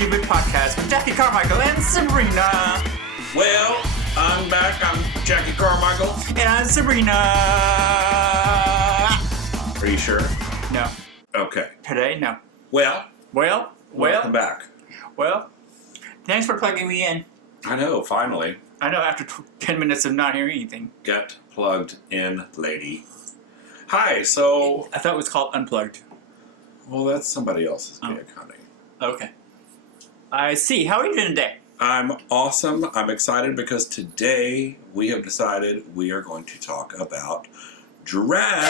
Stupid Podcast with Jackie Carmichael and Sabrina. Well, I'm back. I'm Jackie Carmichael. And I'm Sabrina. Are you sure? No. Okay. Today, no. Well, Welcome welcome back. Well, thanks for plugging me in. I know, finally. I know after 10 minutes of not hearing anything. Get plugged in, lady. Hi, so... I thought it was called Unplugged. Well, that's somebody else's gig, honey. Okay. I see. How are you doing today? I'm awesome. I'm excited because today we have decided we are going to talk about drag.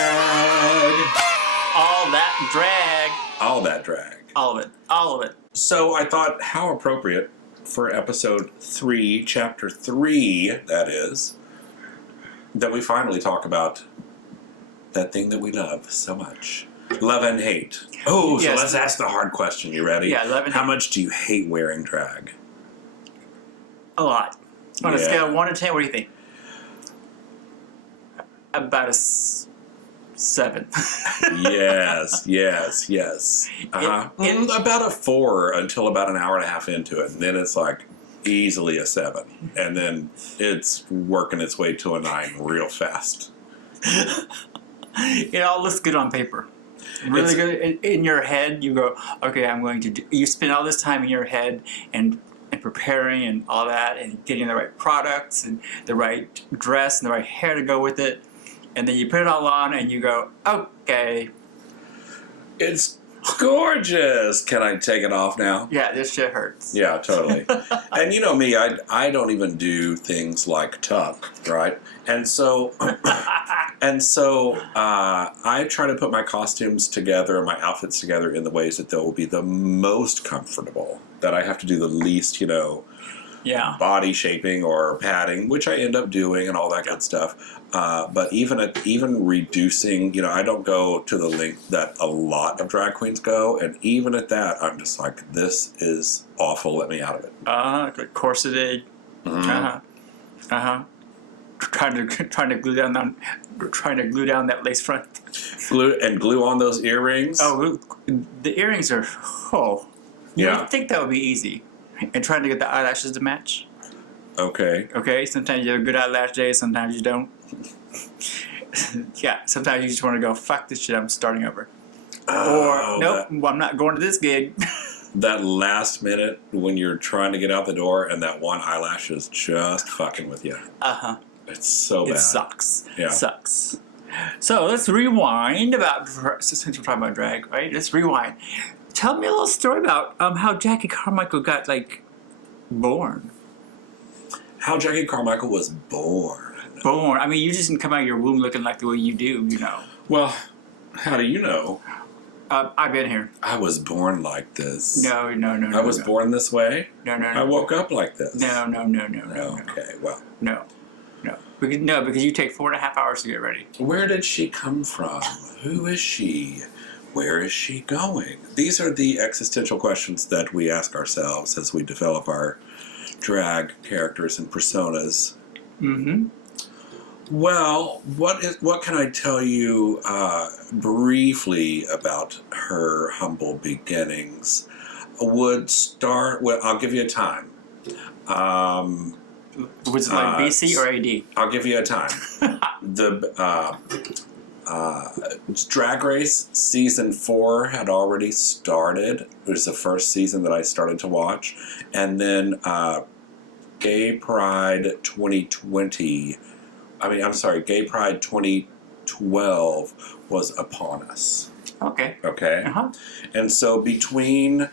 All that drag. All that drag. All of it. All of it. So I thought, how appropriate for episode 3, chapter 3, that is, that we finally talk about that thing that we love so much. Love and hate. Oh, Yes. So let's ask the hard question. You ready? Yeah, love and How hate. much do you hate wearing drag? A lot. On a Yeah. scale of 1 to 10, what do you think? About a 7. Yes. Uh-huh. It- About a 4 until about an hour and a half into it. And then it's like easily a 7. And then it's working its way to a 9 real fast. It all looks good on paper. Really good. In your head, you go, okay, I'm going to do... You spend all this time in your head and preparing and all that and getting the right products and the right dress and the right hair to go with it. And then you put it all on and you go, okay, It's gorgeous. Can I take it off now? yeah, this shit hurts. Yeah, totally. And you know me, I don't even do things like tuck, right? And so I try to put my costumes together, my outfits together in the ways that they will be the most comfortable, that I have to do the least, Yeah. body shaping or padding, which I end up doing and all that good stuff. But even reducing, I don't go to the length that a lot of drag queens go, and even at that, I'm just like, this is awful. Let me out of it. Good corseted. Mm-hmm. Trying to glue down that lace front. Glue on those earrings. Oh, the earrings are. Oh, you Yeah. would think that would be easy. And trying to get the eyelashes to match. Okay. Okay, sometimes you have a good eyelash day, sometimes you don't. Yeah, sometimes you just want to go, fuck this shit, I'm starting over. Or, nope, I'm not going to this gig. That last minute when you're trying to get out the door and that one eyelash is just fucking with you. Uh-huh. It's so bad. It sucks. Yeah. Sucks. So let's rewind since we're talking about drag, right? Let's rewind. Tell me a little story about how Jackie Carmichael got, born. How Jackie Carmichael was born. Born. I mean, you just didn't come out of your womb looking like the way you do, Well, how do you know? I've been here. I was born like this. No. I was born this way? No. I woke up like this? No. Okay, well. No. Because you take 4.5 hours to get ready. Where did she come from? Who is she? Where is she going? These are the existential questions that we ask ourselves as we develop our drag characters and personas. Mm-hmm. Well, what can I tell you briefly about her humble beginnings? I'll give you a time. Was it like BC or AD? I'll give you a time. Drag Race season 4 had already started. It was the first season that I started to watch. And then Gay Pride 2012 was upon us. Okay. Okay? Uh-huh. And so between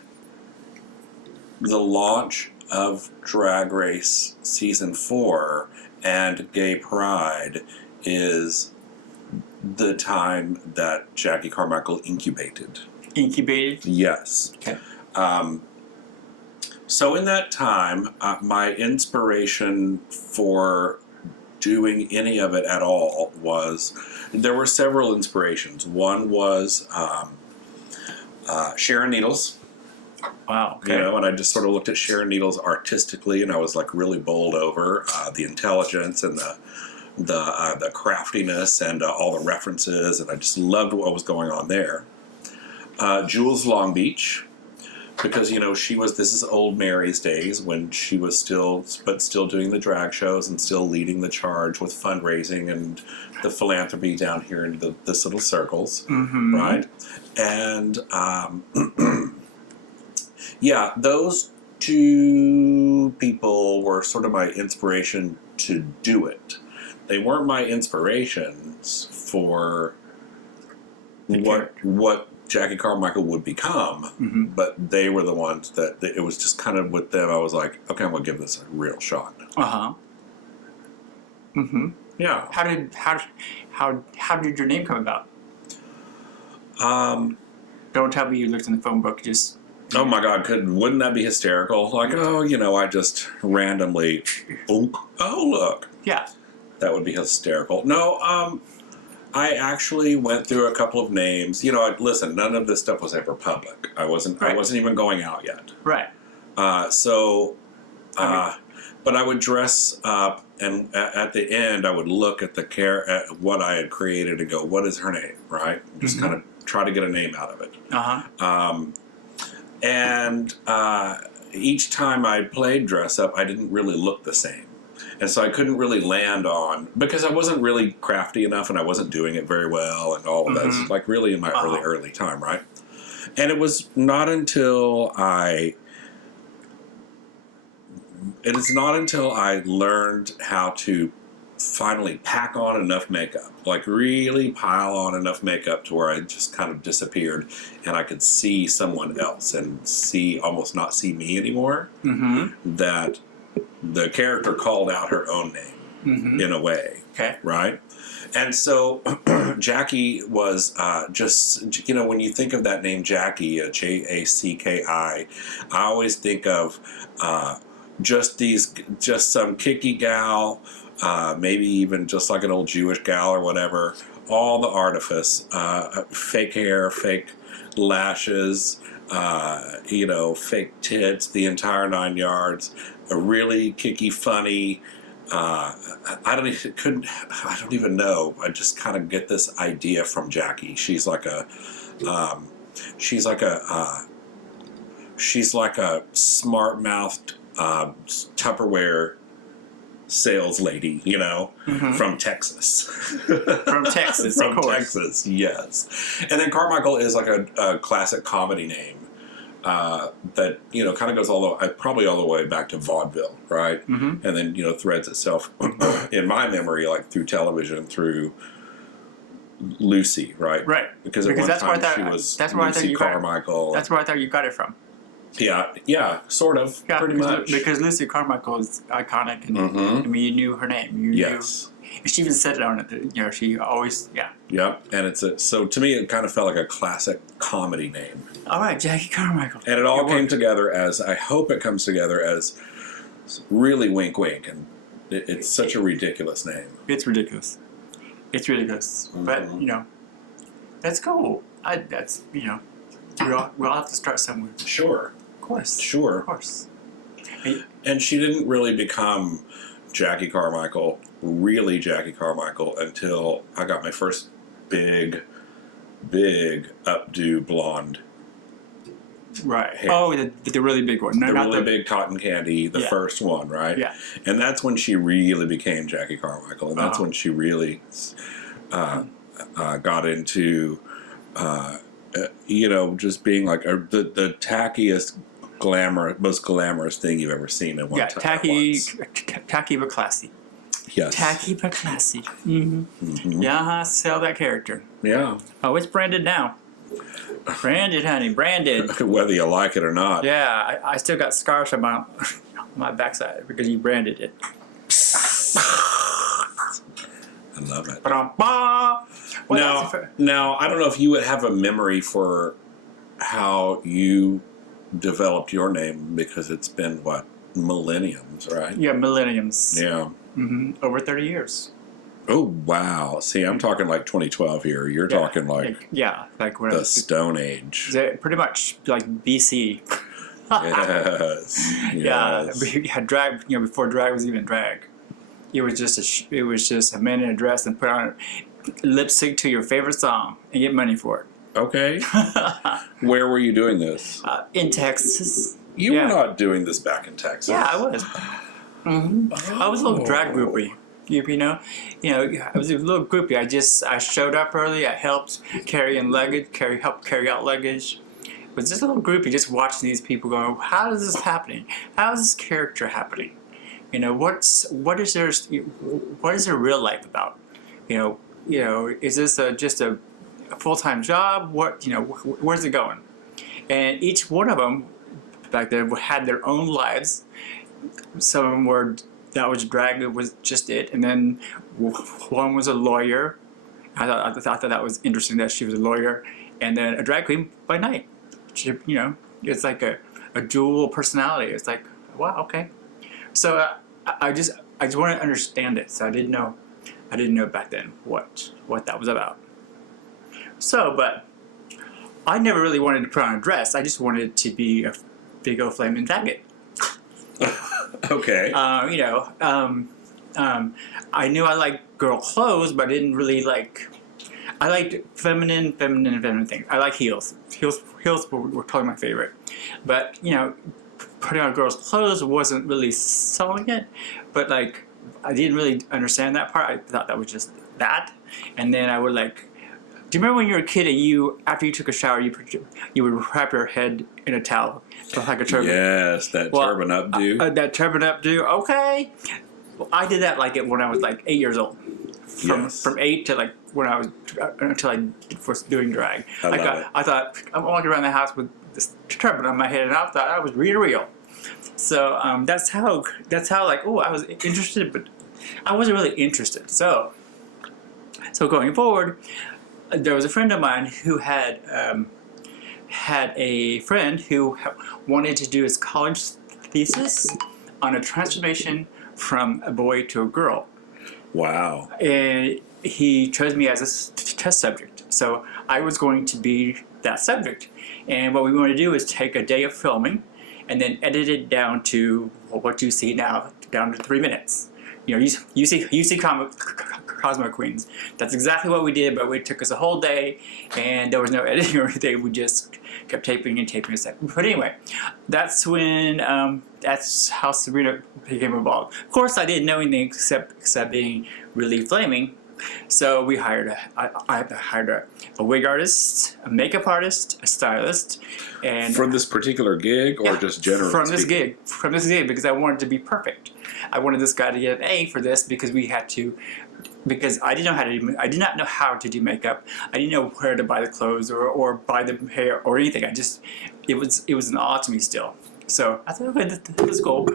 the launch of Drag Race season 4 and Gay Pride is the time that Jackie Carmichael incubated. Incubated? Yes. Okay. So in that time, my inspiration for doing any of it at all there were several inspirations. One was Sharon Needles. Wow. Okay. And I just sort of looked at Sharon Needles artistically, and I was really bowled over the intelligence and the craftiness and all the references, and I just loved what was going on there. Jules Long Beach, because this is old Mary's days when she was still doing the drag shows and still leading the charge with fundraising and the philanthropy down here in this little circles, right? And yeah, those two people were sort of my inspiration to do it. They weren't my inspirations for what Jackie Carmichael would become, but they were the ones that it was just kind of with them. I was like, okay, I'm gonna give this a real shot. Yeah. How did your name come about? Don't tell me you looked in the phone book. Just. Oh my God! Wouldn't that be hysterical? Like, I just randomly, look. Yeah. That would be hysterical. No, I actually went through a couple of names. Listen, none of this stuff was ever public. I wasn't even going out yet. Right. But I would dress up, and at the end, I would look at at what I had created and go, "What is her name?" Right? Just kind of try to get a name out of it. And each time I played dress up, I didn't really look the same. And so I couldn't really land on, because I wasn't really crafty enough and I wasn't doing it very well and all of that. It's like really in my early time, right? And it was not until I learned how to finally pack on enough makeup, like really pile on enough makeup to where I just kind of disappeared and I could see someone else and almost not see me anymore, that the character called out her own name in a way, right? And so Jackie was just, when you think of that name Jackie, Jacki, I always think of just some kicky gal, maybe even just like an old Jewish gal or whatever, all the artifice, fake hair, fake lashes, fake tits, the entire 9 yards, a really kicky, funny, I don't even know. I just kind of get this idea from Jackie. She's like a smart-mouthed Tupperware sales lady, from Texas. From Texas, from of course. Texas, yes. And then Carmichael is like a classic comedy name that kind of goes probably all the way back to vaudeville, right? And then threads itself in my memory like through television, through Lucy, right? Right. Because at one time she was Lucy Carmichael. That's where I thought you got it from. Yeah, sort of, pretty much. Because Lucy Carmichael is iconic, and I mean, you knew her name. You knew. She even said it on it. She always, Yep, and so to me, it kind of felt like a classic comedy name. All right, Jackie Carmichael. And it all came together I hope it comes together as really wink, wink, and it's such a ridiculous name. It's ridiculous. But that's cool. We'll have to start somewhere. Sure. Of course. Sure. Of course. And she didn't really become Jackie Carmichael, really Jackie Carmichael, until I got my first big updo blonde. Right. hair. Oh, the really big one. No, the not really big cotton candy, the first one, right? Yeah. And that's when she really became Jackie Carmichael, and that's when she really got into, just being like the tackiest, most glamorous thing you've ever seen in one time. Tacky but classy. Yes. Tacky but classy. Yeah, sell that character. Yeah. Oh, it's branded now. Branded, honey, branded. Whether you like it or not. Yeah, I still got scars on my backside because you branded it. I love it. Now, I don't know if you would have a memory for how you developed your name, because it's been, millenniums, right? Yeah, millenniums. Yeah. Over 30 years. Oh, wow. See, I'm talking like 2012 here. You're talking like when the Stone Age. Pretty much like BC. Yes. Drag. Before drag was even drag, it was just a man in a dress and put on lip sync to your favorite song and get money for it. Okay. Where were you doing this? In Texas. You Yeah. were not doing this back in Texas. Yeah, I was. I was a little drag groupie. You know, I was a little groupie. I showed up early. I helped carry in luggage, helped carry out luggage. It was just a little groupie, just watching these people going, how is this happening? How is this character happening? What is their real life about? Is this just a full-time job? Where's it going? And each one of them back then had their own lives. Some of them that was drag, it was just it. And then one was a lawyer. I thought that was interesting that she was a lawyer. And then a drag queen by night. It's like a dual personality. It's like, wow, okay. So I just want to understand it. So I didn't know back then what that was about. So, but I never really wanted to put on a dress. I just wanted to be a big old flaming faggot. Okay. I knew I liked girl clothes, but I didn't really like. I liked feminine things. I like heels. Heels were probably my favorite. But putting on girls' clothes wasn't really selling it. But like, I didn't really understand that part. I thought that was just that. And then I would like. Do you remember when you were a kid and after you took a shower, you would wrap your head in a towel, like a turban? Yes, that turban updo. That turban updo. Okay. Well, I did that when I was like 8 years old. From 8 to like until I was doing drag. I thought I'm walking around the house with this turban on my head, and I thought I was real. So that's how like I was interested, but I wasn't really interested. So going forward, there was a friend of mine who had a friend who wanted to do his college thesis on a transformation from a boy to a girl. Wow. And he chose me as a test subject. So I was going to be that subject. And what we wanted to do is take a day of filming and then edit it down to what you see now, down to 3 minutes. You see Cosmo Queens. That's exactly what we did, but it took us a whole day, and there was no editing or anything. We just kept taping a set. But anyway, that's how Sabrina became involved. Of course, I didn't know anything except being really flaming. So we hired a wig artist, a makeup artist, a stylist, and for this particular gig, or just generally from this gig, because I wanted to be perfect. I wanted this guy to get an A for this because I did not know how to do makeup. I didn't know where to buy the clothes or buy the hair or anything. It was an awe to me still. So I thought, okay, this is cool.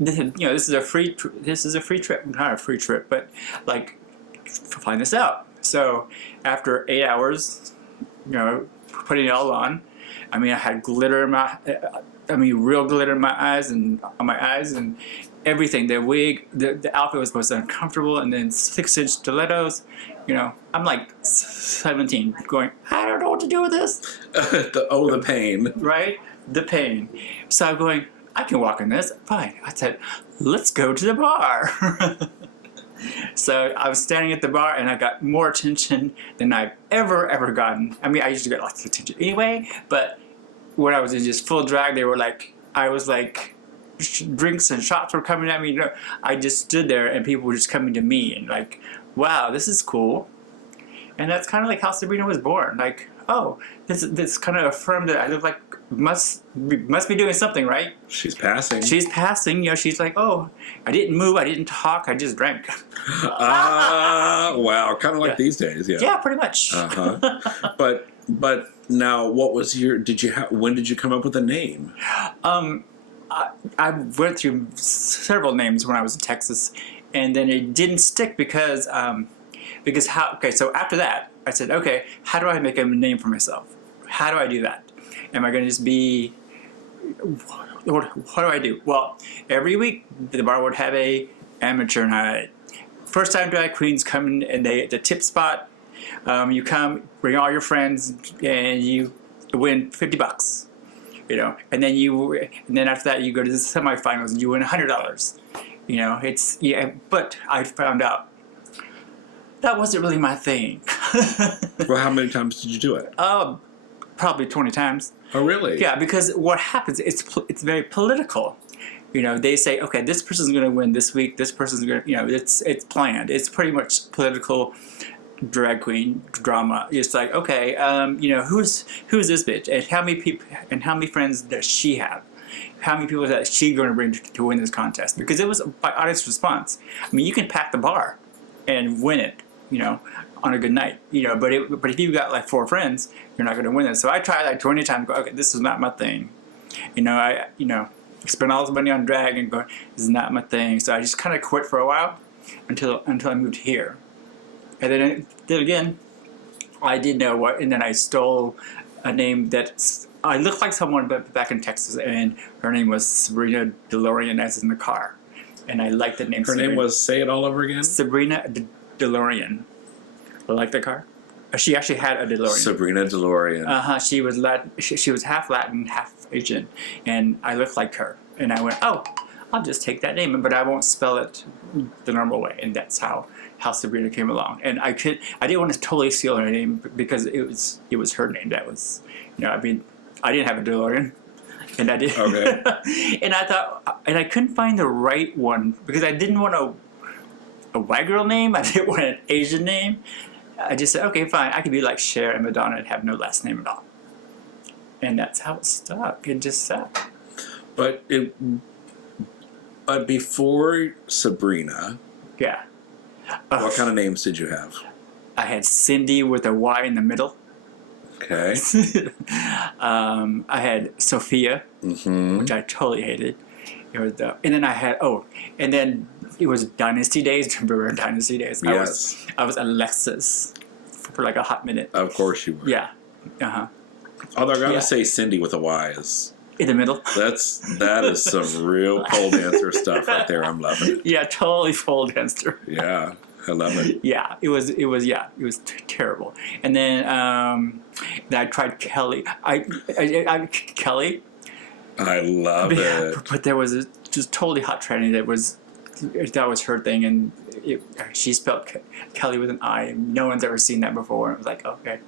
This is a free trip. Not a free trip, but like, find this out. So after 8 hours, putting it all on, I had glitter in my, real glitter in my eyes and on my eyes and everything. The wig, the outfit was most uncomfortable, and then 6-inch stilettos. I'm like 17, going, I don't know what to do with this. the pain. Right? The pain. So I'm going, I can walk in this. Fine. I said, let's go to the bar. So I was standing at the bar, and I got more attention than I've ever gotten. I usually get lots of attention anyway, but when I was in just full drag, I was like, drinks and shots were coming at me. I just stood there, and people were just coming to me, and like, wow, this is cool. And that's kind of like how Sabrina was born. Like, oh, this kind of affirmed that I look like must be doing something right. She's passing. She's like, oh, I didn't move, I didn't talk, I just drank. Wow, kind of like these days, yeah. Yeah, pretty much. But now, what was when did you come up with a name? I went through several names when I was in Texas, and then it didn't stick because so after that, I said, okay, how do I make a name for myself? How do I do that? Am I going to just be, what do I do? Well, every week the bar would have a amateur night. First time drag queens come in, and the tip spot, you come, bring all your friends, and you win $50. And then after that you go to the semifinals and you win $100. But I found out that wasn't really my thing. Well, how many times did you do it? Probably 20 times. Oh, really? Yeah, because what happens, it's very political. You know, they say, okay, this person's going to win this week. This person's going to, you know, it's planned. It's pretty much political drag queen drama. It's like, okay, you know, who's this bitch, and how many people and how many friends does she have? How many people is she going to bring to win this contest? Because it was by audience response. I mean, you can pack the bar and win it, you know, on a good night, you know. But if you've got like 4 friends, you're not going to win it. So I tried like 20 times. Go, okay, this is not my thing. You know, I spent all this money on drag and go, this is not my thing. So I just kind of quit for a while until I moved here. And then again, I didn't know what, and then I stole a name that I looked like someone back in Texas, and her name was Sabrina DeLorean, as in the car. And I liked the name. Her Sabrina. name was, say it all over again? Sabrina DeLorean. I like the car. She actually had a DeLorean. Sabrina DeLorean. She was Latin. She was half Latin, half Asian, and I looked like her. And I went, oh, I'll just take that name, but I won't spell it the normal way. And that's how Sabrina came along. And I didn't want to totally steal her name because it was her name. That was, you know, I mean, I didn't have a DeLorean, and I did. Okay. And I thought, and I couldn't find the right one because I didn't want a white girl name. I didn't want an Asian name. I just said, okay, fine. I could be like Cher and Madonna and have no last name at all. And that's how it stuck. It just stuck. But before Sabrina, Yeah. what kind of names did you have? I had Cindy with a Y in the middle. Okay. I had Sophia, which I totally hated. It was and then I had and then it was Dynasty Days. Remember Dynasty Days? Yes. I was Alexis for like a hot minute. Of course you were. Yeah. Although I gotta say, Cindy with a Y is in the middle. that is some real pole dancer stuff right there. I'm loving it. Yeah, totally pole dancer. Yeah, I love it. Yeah, it was terrible. And then I tried Kelly. I Kelly. I love it. But there was a just totally hot tranny that was her thing, and she spelled Kelly with an I. No one's ever seen that before. And it was like, okay.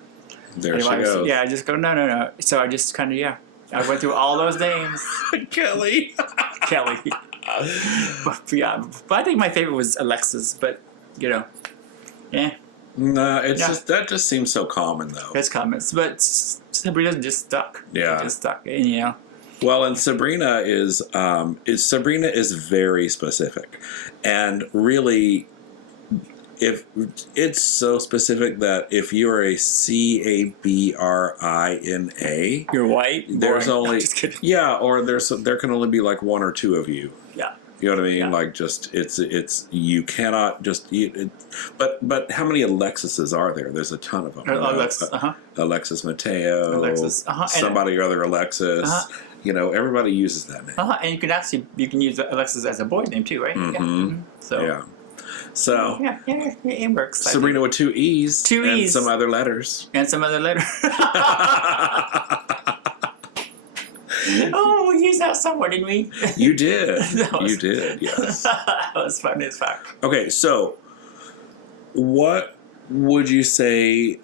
There she goes. Yeah, I just go, no. So I just kind of, I went through all those names. Kelly. Kelly. But I think my favorite was Alexis, but, you know, yeah. No, that just seems so common, though. It's common. But Sabrina just stuck. Yeah. It just stuck, and, you know. Well, and Sabrina is very specific, and really, if it's so specific that if you're a Cabrina, you're white. There's boring. only Just kidding. or there can only be like 1 or 2 of you. Yeah. You know what I mean? Yeah. Like just it's you cannot just but how many Alexises are there? There's a ton of them. Alexis. Alexis Mateo. Alexis. Somebody or other Alexis. You know, everybody uses that name. And you can use Alexis as a boy name too, right? Mm-hmm. Yeah. Mm-hmm. So. Yeah. So. Yeah, it works. Sabrina with 2 E's. 2 and E's. some other letters. And some other letters. Oh, we used that somewhere, didn't we? You did. You did, yes. That was funny as fuck. Okay, so what would you say,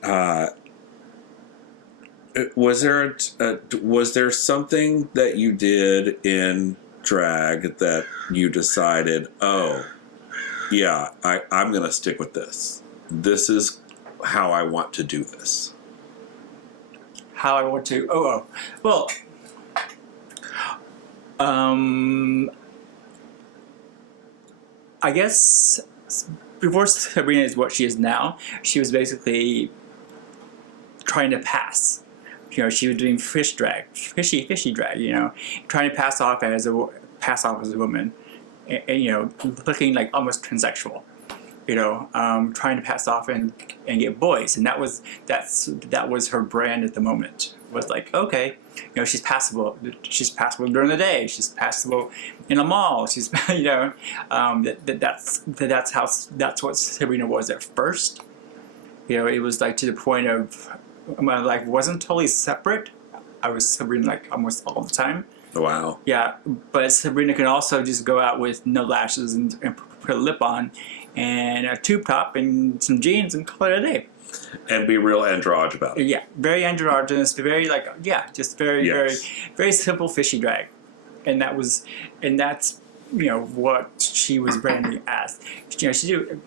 was there something that you did in drag that you decided, oh, yeah, I'm going to stick with this. This is how I want to do this. How I want to, well, I guess before Sabrina is what she is now, she was basically trying to pass. You know, she was doing fishy drag. You know, trying to pass off as a woman, and you know, looking like almost transsexual. You know, trying to pass off and get boys, and that was her brand at the moment. Was like, okay, you know, she's passable. She's passable during the day. She's passable in a mall. She's, you know, that's what Sabrina was at first. You know, it was like to the point of my life wasn't totally separate. I was Sabrina like almost all the time. Wow. Yeah, but Sabrina can also just go out with no lashes and put a lip on, and a tube top, and some jeans, and call it a day. And be real androgynous about it. Yeah, very androgynous, very just very, Yes. very simple fishy drag, and that's what she was branding as. She do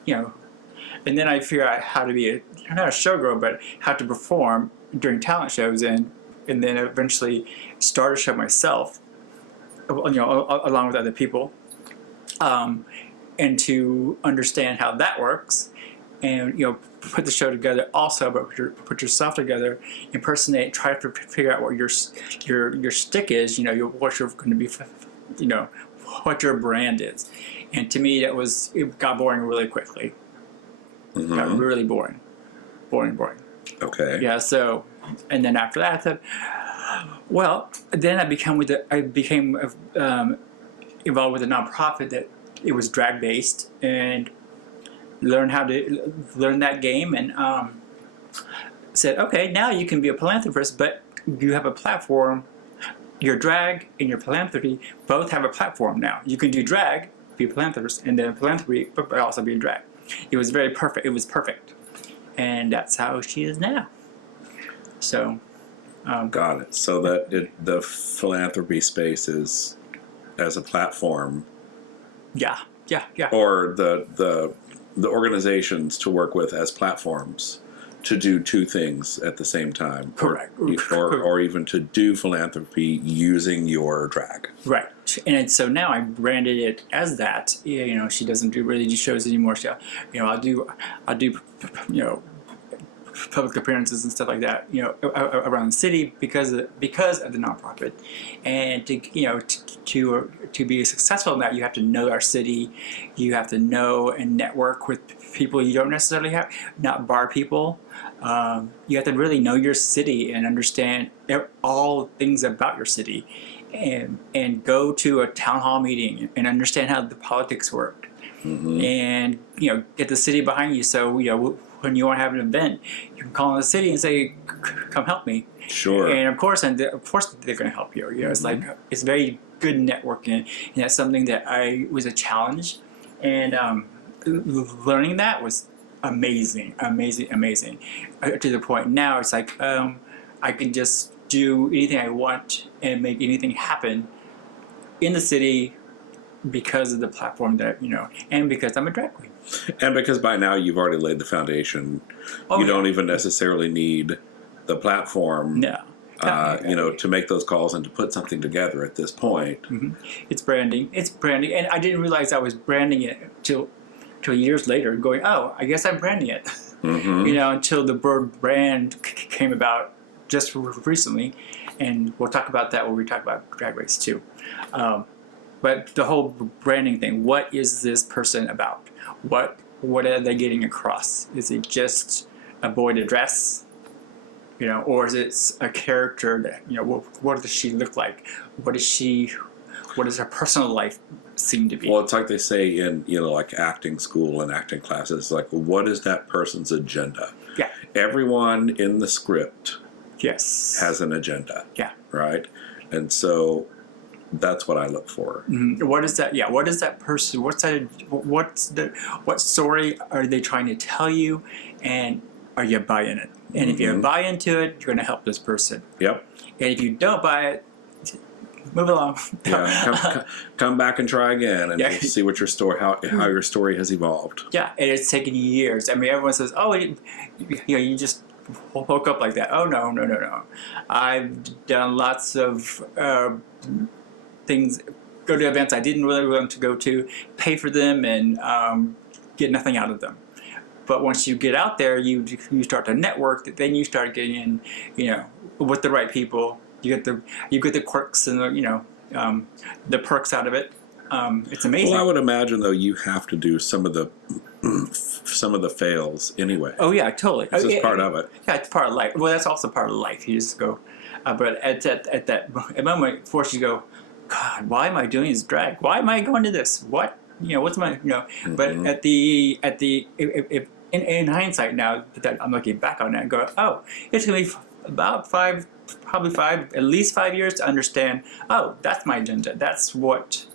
and then I figured out how to be not a showgirl, but how to perform during talent shows, and then eventually start a show myself, along with other people, and to understand how that works, and put the show together also, but put yourself together, impersonate, try to figure out what your stick is, what you're going to be, what your brand is. And to me, it got boring really quickly. Mm-hmm. Got really boring. Okay. Yeah. So, and then after that, I thought, well, then I became involved with a nonprofit that it was drag based, and learn that game, and said, okay, now you can be a philanthropist, but you have a platform. Your drag and your philanthropy both have a platform now. You can do drag, be a philanthropist, and then philanthropy, but also be a drag. It was very perfect. It was perfect, and that's how she is now. So, got it. So that the philanthropy space is as a platform. Yeah. Or the organizations to work with as platforms to do two things at the same time. Correct. Or even to do philanthropy using your drag. Right. And so now I branded it as that. She doesn't really do shows anymore. I'll do public appearances and stuff like that, around the city because of the nonprofit. And to be successful in that, you have to know our city. You have to know and network with people you don't necessarily have, not bar people. You have to really know your city and understand all things about your city, and go to a town hall meeting and understand how the politics work. Mm-hmm. And get the city behind you. So when you want to have an event, you can call in the city and say, "Come help me." Sure. And of course they're going to help you. It's like it's very good networking, and that's something that was a challenge, and learning that was amazing. To the point now, it's like I can just do anything I want and make anything happen in the city because of the platform that and because I'm a drag queen. And because by now you've already laid the foundation, you don't even necessarily need the platform. No. To make those calls and to put something together at this point. Mm-hmm. It's branding, and I didn't realize I was branding it till years later, going, oh, I guess I'm branding it. Mm-hmm. Until the word brand came about just recently, and we'll talk about that when we talk about Drag Race too. But the whole branding thing, what is this person about? What are they getting across? Is it just a boy to dress? Or is it a character that, what does she look like? What does her personal life seem to be? Well, it's like they say in, like acting school and acting classes, like, what is that person's agenda? Yeah. Everyone in the script has an agenda. Yeah. Right? And so that's what I look for. Mm-hmm. What is that? Yeah. What is that person? What story are they trying to tell you? And are you buying it? And if you buy into it, you're going to help this person. Yep. And if you don't buy it, move along. Come back and try again, and we'll see what your story, how your story has evolved. Yeah, and it's taken years. I mean, everyone says, "Oh, you just woke up like that." Oh no. I've done lots of things. Go to events I didn't really want to go to, pay for them, and get nothing out of them. But once you get out there, you start to network. Then you start getting in, with the right people. You get the quirks and the perks out of it. It's amazing. Well, I would imagine though you have to do some of the fails anyway. Oh yeah, totally. This is part of it. Yeah, it's part of life. Well, that's also part of life. You just go, but at that moment, force you to go, God, why am I doing this drag? Why am I going to this? What what's my But in hindsight now that I'm looking back on it, and go, oh, it's gonna be about 5 probably at least 5 years to understand, oh, that's my agenda. That's what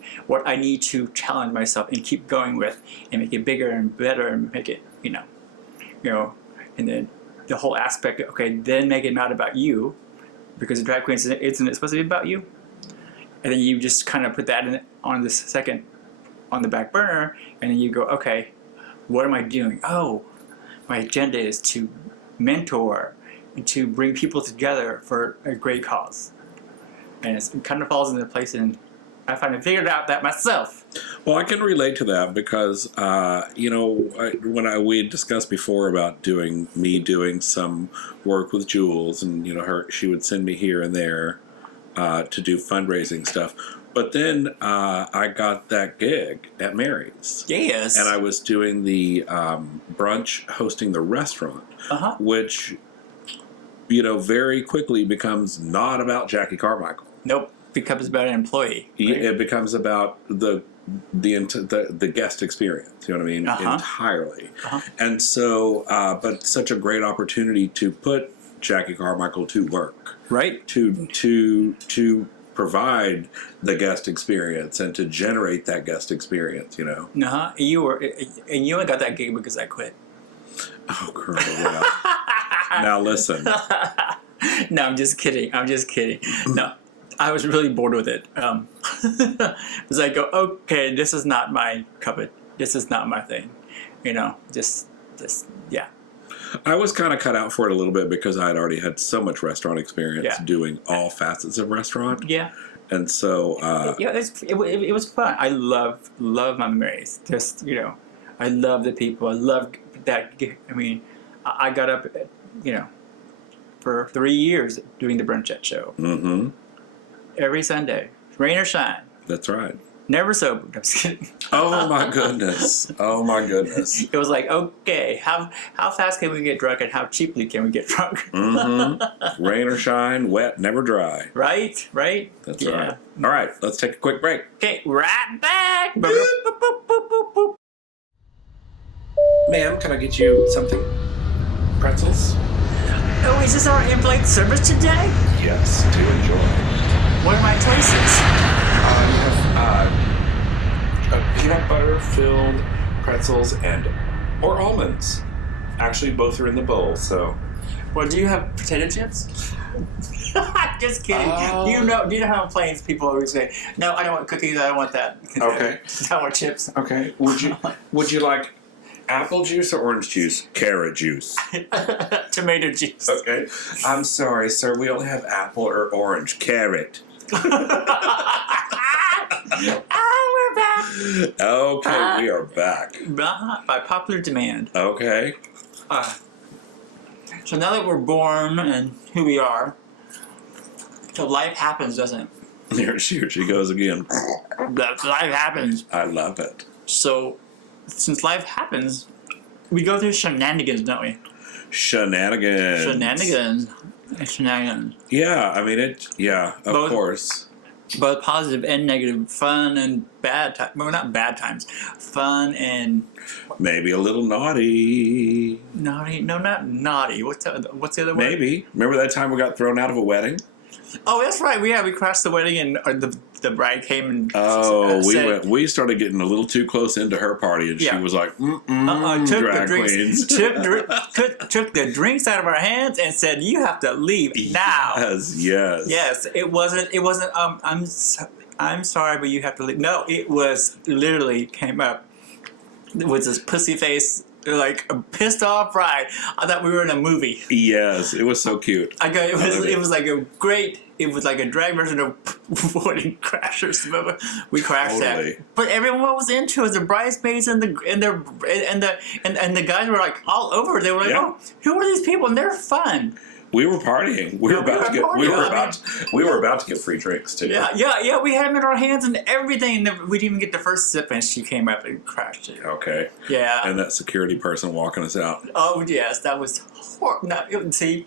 I need to challenge myself and keep going with and make it bigger and better and make it, and then the whole aspect, okay, then make it not about you, because the drag queen isn't supposed to be about you. And then you just kind of put that on the back burner, and then you go, okay, what am I doing? Oh, my agenda is to mentor and to bring people together for a great cause. And it kind of falls into place, and I finally figured out that myself. Well, I can relate to that because, when we had discussed before about doing some work with Jules, and she would send me here and there to do fundraising stuff. But then I got that gig at Mary's. Yes. And I was doing the brunch, hosting the restaurant, which, very quickly becomes not about Jackie Carmichael. Nope. Becomes about an employee. Right? It becomes about the guest experience. You know what I mean? Entirely. And so, but such a great opportunity to put Jackie Carmichael to work. Right. To provide the guest experience and to generate that guest experience. You only got that gig because I quit. Oh, girl, yeah. Now listen. No, I'm just kidding. No. I was really bored with it. Because I go, okay, this is not my this is not my thing. Just yeah. I was kind of cut out for it a little bit because I had already had so much restaurant experience doing all facets of restaurant. Yeah. And so... it was fun. I love my Marys. Just, I love the people. I love that. I mean, I got up, for 3 years doing the Brunchette show. Mm-hmm. Every Sunday, rain or shine. That's right. Never sober. I'm just kidding. Oh my goodness. Oh my goodness. It was like, okay, how fast can we get drunk and how cheaply can we get drunk? Mm-hmm. Rain or shine, wet, never dry. Right. That's right. All right, let's take a quick break. Okay, right back. Boop, boop, boop, boop, boop, boop. Ma'am, can I get you something? Pretzels? Oh, is this our in-flight service today? Yes, do enjoy. What are my choices? You have peanut butter filled pretzels or almonds. Actually, both are in the bowl. So, well, do you have potato chips? Just kidding. Do you know how on planes people always say, "No, I don't want cookies. I don't want that." Okay. I want chips. Okay. Would you like apple juice or orange juice? Carrot juice. Tomato juice. Okay. I'm sorry, sir. We only have apple or orange. Carrot. We're back. Okay, we are back. By popular demand. Okay. So now that we're born and who we are, so life happens, doesn't it? Here she goes again. Life happens. I love it. So, since life happens, we go through shenanigans, don't we? Shenanigans. Yeah, I mean of course. Both positive and negative, fun and bad times. Well, not bad times. Fun and... Maybe a little naughty. Naughty? No, not naughty. What's the other word? Maybe. Remember that time we got thrown out of a wedding? Oh, that's right. We crashed the wedding and the bride came and we started getting a little too close into her party and she was like, drag queens. Took the drinks out of our hands and said, "You have to leave now." Yes. It wasn't. I'm sorry, but you have to leave. No, it was literally came up with this pussy face. Like a pissed off bride. I thought we were in a movie. Yes, it was so cute. It was like a drag version of Wedding Crashers. We crashed that. But everyone was into it. The bridesmaids and the guys were like all over. They were like, "Oh, who are these people?" And they're fun. We were partying. We were about to get free drinks too. Yeah. We had them in our hands and everything. We didn't even get the first sip, and she came up and crashed it. Okay. Yeah. And that security person walking us out. Oh yes, that was horrible. No, see,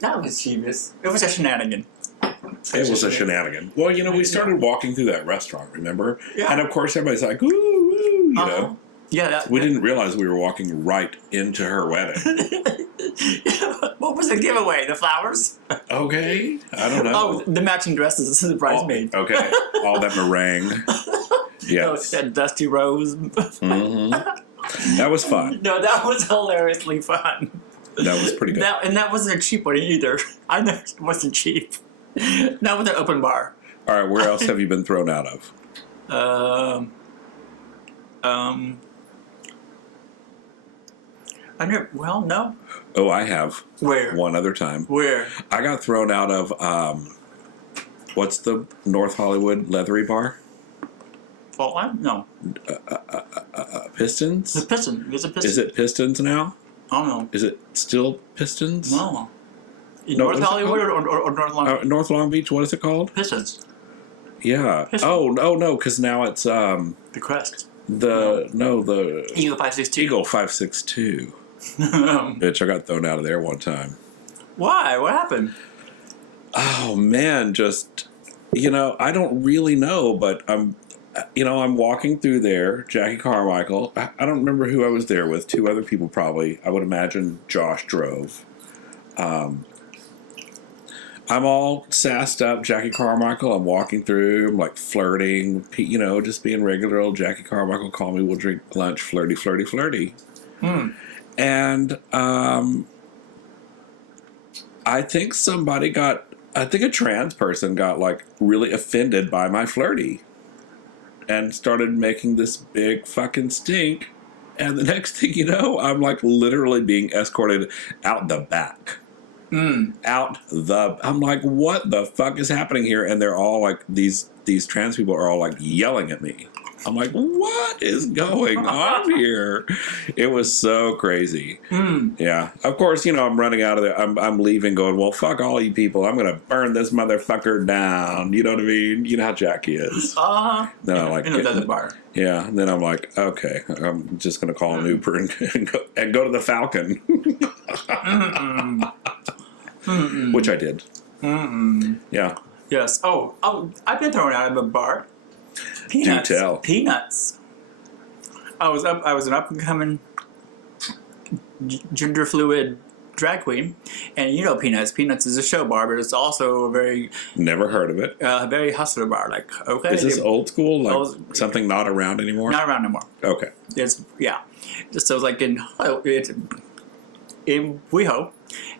not mischievous. It was a shenanigan. It was a shenanigan. Well, we started walking through that restaurant. Remember? Yeah. And of course, everybody's like, "Ooh, ooh," you know. Yeah. We didn't realize we were walking right into her wedding. What was the giveaway? The flowers? Okay, I don't know. Oh, the matching dresses. The bridesmaid. Okay, all that meringue. Yes. That dusty rose. That was fun. No, that was hilariously fun. That was pretty good. And that wasn't a cheap one either. I know it wasn't cheap. Not with an open bar. All right, where else have you been thrown out of? No. Oh, I have. Where? One other time. Where? I got thrown out of, what's the North Hollywood leathery bar? Fault No. Pistons? The Piston. It's a Piston. Is it Pistons now? I don't know. Is it still Pistons? No. In No, North what's it Hollywood or North Long Beach? North Long Beach, what is it called? Pistons. Yeah. Piston. Oh, no, because now it's, The Crest. the Eagle 562. Eagle 562. Bitch, I got thrown out of there one time. Why? What happened? Oh, man, just, I don't really know, but I'm walking through there, Jackie Carmichael. I don't remember who I was there with, 2 other people probably. I would imagine Josh drove. I'm all sassed up, Jackie Carmichael. I'm walking through, I'm like flirting, just being regular old Jackie Carmichael. Call me, we'll drink lunch, flirty, flirty, flirty. And I think a trans person got like really offended by my flirty and started making this big fucking stink. And the next thing you know, I'm like literally being escorted out the back. I'm like, what the fuck is happening here? And they're all like, these trans people are all like yelling at me. I'm like, what is going on here? It was so crazy. Yeah. Of course, I'm running out of there. I'm leaving going, well, fuck all you people. I'm going to burn this motherfucker down. You know what I mean? You know how Jackie is. Then I like in the bar. Yeah. And then I'm like, okay, I'm just going to call an Uber and go to the Falcon. Which I did. Yeah. Yes. Oh, I've been thrown out of a bar. Peanuts. Do tell. Peanuts. I was an up and coming gender fluid drag queen, and Peanuts. Peanuts is a show bar, but it's also a very never heard of it. Very hustler bar. Like, okay, is this old school? Like something not around anymore? Not around anymore. Okay. It's so it's like in WeHo,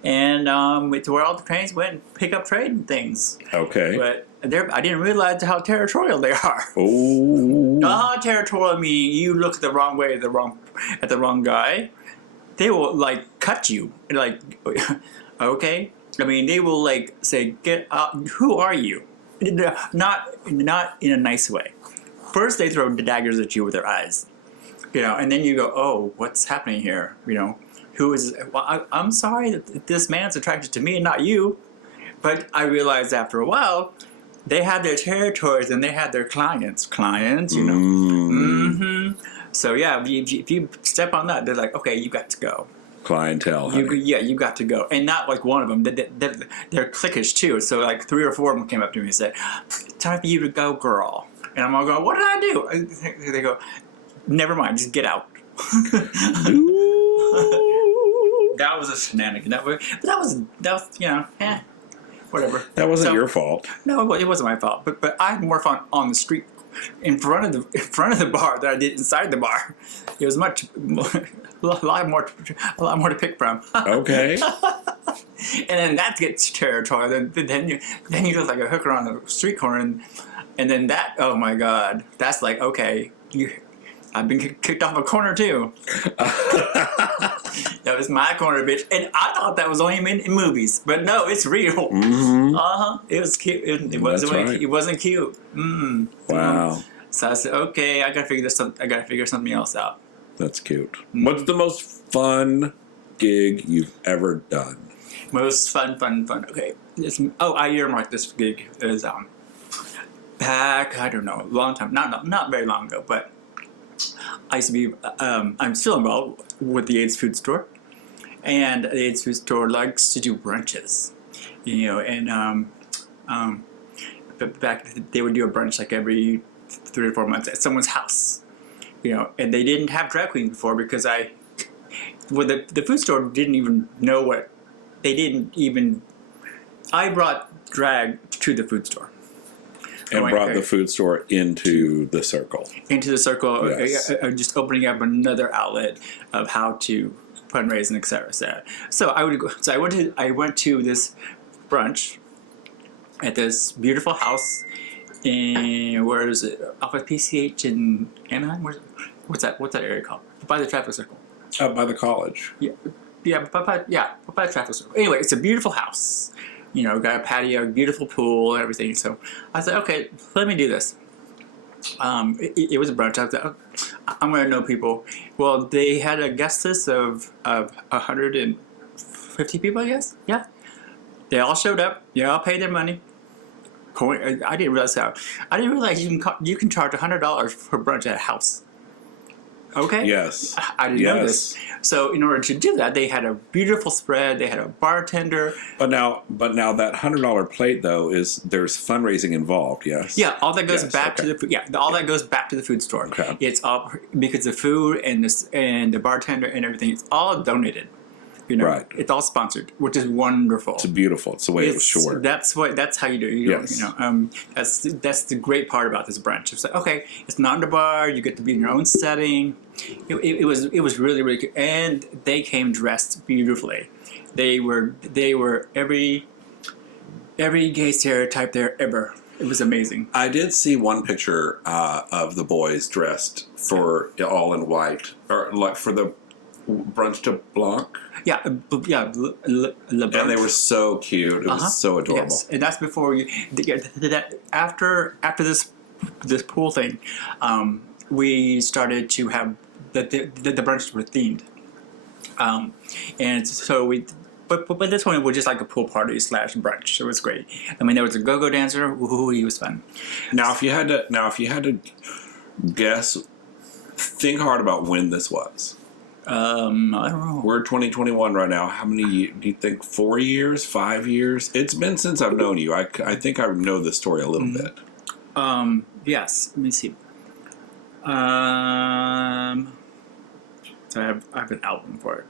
and it's where all the trains went and pick up trade and things. Okay. But I didn't realize how territorial they are. Oh. Territorial meaning you look the wrong way at the wrong guy, they will like cut you. Like, okay. I mean, they will like say, "Get out! Who are you?" Not in a nice way. First, they throw daggers at you with their eyes, and then you go, "Oh, what's happening here?" Who is? Well, I'm sorry that this man's attracted to me and not you. But I realized after a while, they had their territories and they had their clients. So yeah, if you step on that, they're like, okay, you got to go. Clientele. You got to go. And not like one of them. They're cliquish too. So like 3 or 4 of them came up to me and said, "Time for you to go, girl." And I'm all going, "What did I do?" They go, "Never mind, just get out." That was a shenanigan. That was whatever. That wasn't your fault. No, it wasn't my fault. But I had more fun on the street, in front of the bar than I did inside the bar. It was a lot more to pick from. Okay. And then that gets territorial. Then you look like a hooker on the street corner, and then that, oh my God, that's like, okay, I've been kicked off a corner too. That was my corner, bitch. And I thought that was only in movies, but no, it's real. It was cute. It wasn't cute. Wow. So I said, okay, I gotta figure something else out. That's cute. What's the most fun gig you've ever done? Most fun. Okay. I earmarked this gig as back, I don't know, a long time. Not very long ago, but I used to be, I'm still involved with the AIDS food store. And the AIDS food store likes to do brunches, but back they would do a brunch like every 3 or 4 months at someone's house. and they didn't have drag queens before because the food store didn't even know what, they didn't even, I brought drag to the food store. And brought the food store into the circle. Into the circle, Yes. Just opening up another outlet of how to fundraise and et cetera, et cetera. So I went to this brunch at this beautiful house in, where is it? Off of PCH in Anaheim? What's that area called? By the traffic circle. Up by the college. Yeah, by the traffic circle. Anyway, it's a beautiful house. Got a patio, beautiful pool, everything. So I said, okay, let me do this. It was a brunch. I was like, I'm going to know people. Well, they had a guest list of 150 people, I guess. Yeah. They all showed up. They all paid their money. I didn't realize you can charge $100 for brunch at a house. Okay. Yes. I didn't know this. So in order to do that, they had a beautiful spread. They had a bartender. But now that $100 plate though there's fundraising involved. Yes. Yeah, all that goes back to the food. Yeah, all that goes back to the food store. Okay. It's all because the food and the bartender and everything. It's all donated. Right. It's all sponsored, which is wonderful. It's beautiful. It's the way it was short. That's how you do it. Yes. That's the great part about this brunch. It's like, okay, it's not in a bar. You get to be in your own setting. It was really, really good, and they came dressed beautifully. They were every gay stereotype there ever. It was amazing. I did see one picture of the boys dressed all in white, or like for the brunch de blanc. Yeah, And they were so cute. It was so adorable. Yes, and that's before after this pool thing, we started to have the brunches were themed, and so but this one was just like a pool party / brunch. It was great. I mean, there was a go-go dancer. Ooh, he was fun. Now, if you had to guess, think hard about when this was. I don't know. We're 2021 right now. How many do you think? 4 years? 5 years? It's been since I've known you. I think I know the story a little bit. Yes. Let me see. So I have an album for it.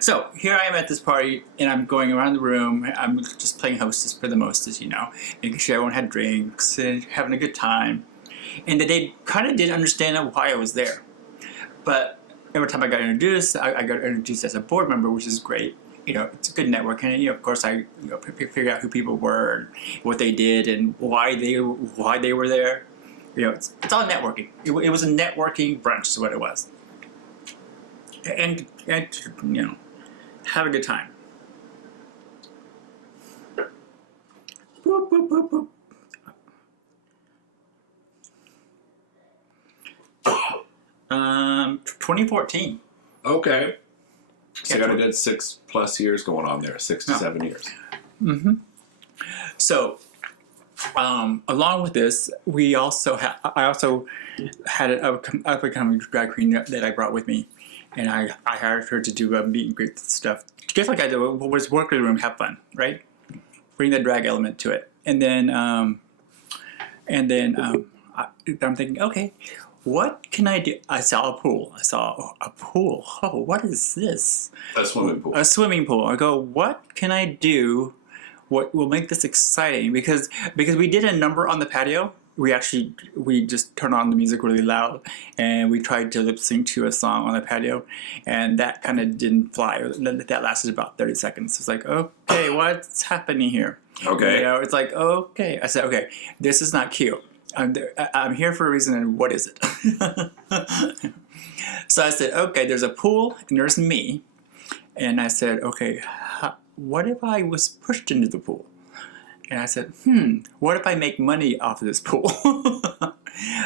So here I am at this party, and I'm going around the room. I'm just playing hostess for the mostest, making sure everyone had drinks and having a good time. And they kind of didn't understand why I was there, but every time I got introduced, I got introduced as a board member, which is great. It's a good network, and of course I figured out who people were, what they did, and why they were there. It's all networking. It was a networking brunch, is what it was, and have a good time. Boop, boop, boop, boop. 2014. Okay. So Yeah, you got a good 6+ years going on there. 6 to 7 years. Mm-hmm. So, along with this, I also had an up-and-coming drag queen that I brought with me, and I hired her to do meet and greet stuff. Just like I did, was work in the room, have fun, right? Bring the drag element to it, and then I'm thinking, okay, what can I do? I saw a pool. Oh, what is this? A swimming pool. A swimming pool. I go, what can I do? What will make this exciting? Because we did a number on the patio. We just turned on the music really loud, and we tried to lip sync to a song on the patio, and that kind of didn't fly. That lasted about 30 seconds. It's like, okay, what's happening here? Okay. It's like, okay. I said, okay, this is not cute. I'm here for a reason, and what is it? So I said, okay, there's a pool, and there's me. And I said, okay, what if I was pushed into the pool? And I said, what if I make money off of this pool?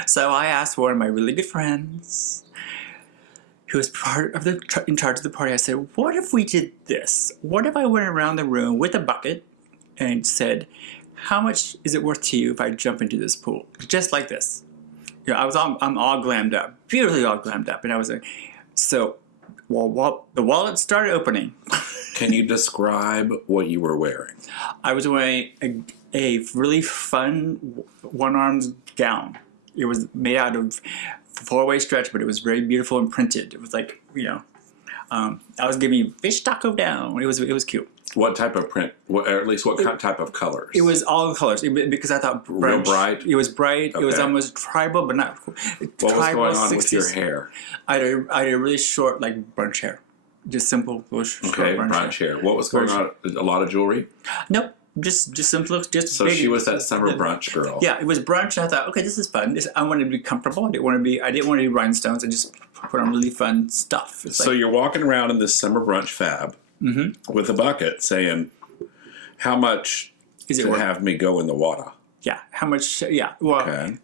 So I asked one of my really good friends, who was in charge of the party. I said, what if we did this? What if I went around the room with a bucket and said, how much is it worth to you if I jump into this pool? Just like this. I'm all glammed up, beautifully all glammed up. And I was like, so the wallet started opening. Can you describe what you were wearing? I was wearing a really fun one-armed gown. It was made out of 4-way stretch, but it was very beautiful and printed. It was like, I was giving fish taco down. It was cute. What type of print? Or at least what type of colors? It was all the colors because I thought brunch, real bright. It was bright. Okay. It was almost tribal, but not. What was going on 60s. with your hair? I had a really short, like brunch hair, just simple little short brunch hair. What was going on? A lot of jewelry? Nope, just simple. Just so big. She was that summer brunch girl. Yeah, it was brunch. And I thought, okay, this is fun. I wanted to be comfortable. I didn't want to be rhinestones. I just put on really fun stuff. So you're walking around in this summer brunch fab with a bucket saying, how much is it to have me go in the water? Yeah, how much? Yeah, well,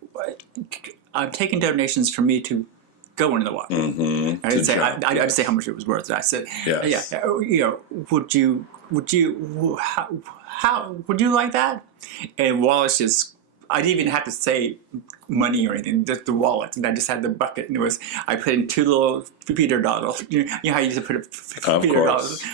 I'm taking donations for me to go into the water. I didn't say how much it was worth. I said, yes. Would you how would you like that? And Wallace just, I didn't even have to say money or anything, just the wallet, and I just had the bucket, and I put in 2 little Peter dollars. You know how you used to put Peter dollars,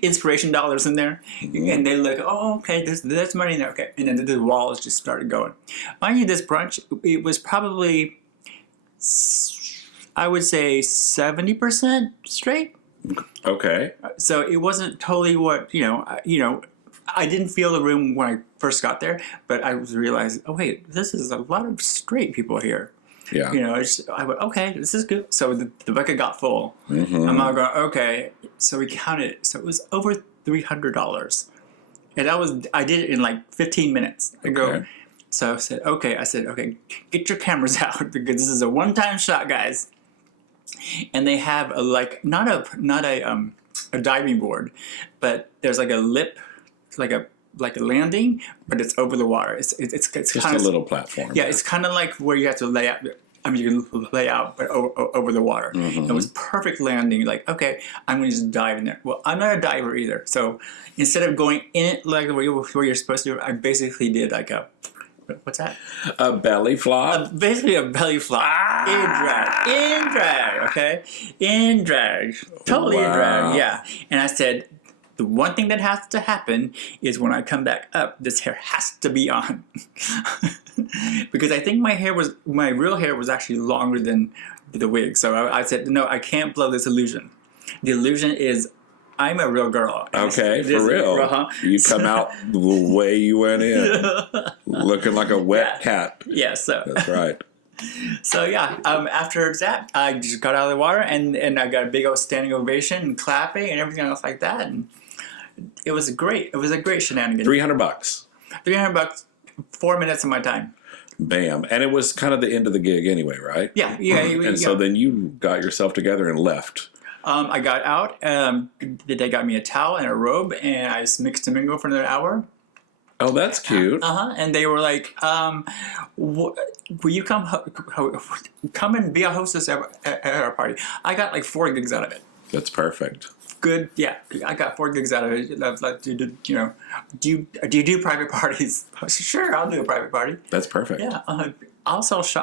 inspiration dollars in there, and they look, oh, okay, there's money in there, okay, and then the walls just started going. Mind you, this brunch, it was probably, I would say 70% straight. Okay. So it wasn't totally what I didn't feel the room when I first got there, but I realized, oh wait, this is a lot of straight people here. Yeah. I went, okay, this is good. So the bucket got full. I'm all going, okay. So we counted. So it was over $300, and I did it in like 15 minutes. So I said, okay, get your cameras out because this is a one-time shot, guys. And they have not a diving board, but there's like a lip. Like a landing, but it's over the water. It's just kind of a little platform. Yeah, it's kind of like where you have to lay out. I mean, you can lay out, but over the water. It was perfect landing. Like, okay, I'm going to just dive in there. Well, I'm not a diver either, so instead of going in it like where you're supposed to, I basically did like what's that? A belly flop? Basically a belly flop. In drag, okay? In drag. Totally in drag, yeah. And I said, the one thing that has to happen is when I come back up, this hair has to be on. Because I think my real hair was actually longer than the wig. So I said, no, I can't blow this illusion. The illusion is I'm a real girl. Okay, for real. You come out the way you went in, looking like a wet cat. Yeah, so. That's right. So yeah, after that, I just got out of the water and I got a big old standing ovation and clapping and everything else like that. And it was a great shenanigan. $300. $300, 4 minutes of my time. Bam. And it was kind of the end of the gig anyway, right? Yeah. And so then you got yourself together and left. I got out. They got me a towel and a robe, and I just mixed and mingled for another hour. Oh, that's cute. And they were like, will you come and be a hostess at our party? I got like 4 gigs out of it. That's perfect. Good, yeah. I got 4 gigs out of it. Like, do you do private parties? I said, sure, I'll do a private party. That's perfect. Yeah, I'll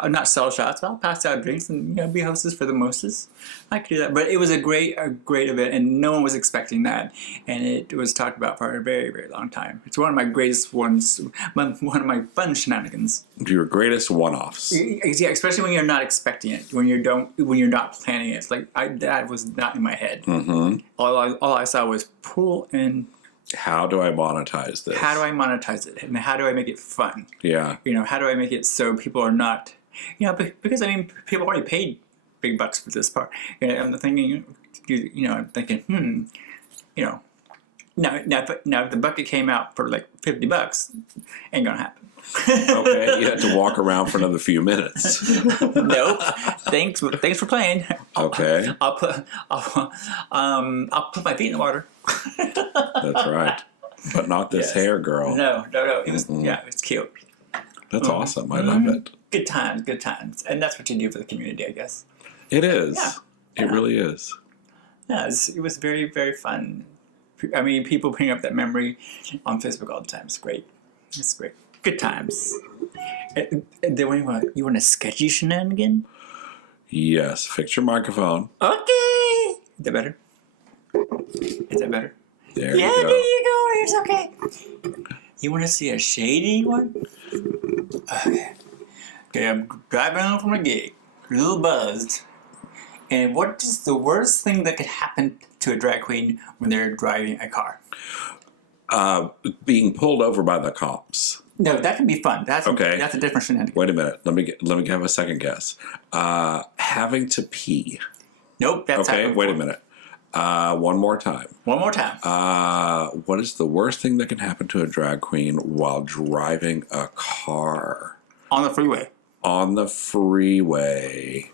not sell shots. But I'll pass out drinks and be hostess for the mostest. I could do that. But it was a great event, and no one was expecting that. And it was talked about for a very, very long time. It's one of my greatest ones. One of my fun shenanigans. Your greatest one-offs. Yeah, especially when you're not expecting it. When you're not planning it. It's like that was not in my head. All I saw was pool and. How do I monetize this? How do I monetize it? And how do I make it fun? Yeah. How do I make it so people are not, because I mean, people already paid big bucks for this part. I'm thinking, now if the bucket came out for like $50, ain't gonna happen. Okay, you have to walk around for another few minutes. Nope. Thanks for playing. Okay. I'll put my feet in the water. That's right. But not this hair, girl. No. It was it's cute. That's awesome. I love it. Good times, and that's what you do for the community, I guess. It is. Yeah. It really is. Yeah, it was very, very fun. I mean, people bring up that memory on Facebook all the time. It's great. Good times. And then you want a sketchy shenanigan? Yes. Fix your microphone. Okay. Is that better? There you go. There you go. It's okay. You want to see a shady one? Okay, I'm driving home from a gig. You're a little buzzed. And what is the worst thing that could happen to a drag queen when they're driving a car? Being pulled over by the cops. No, that can be fun. That's Okay. That's a different shenanigan. Wait a minute. Let me have a second guess. Having to pee. Nope, that's Okay. happened Wait a before. minute. One more time. One more time. What is the worst thing that can happen to a drag queen while driving a car? On the freeway. On the freeway.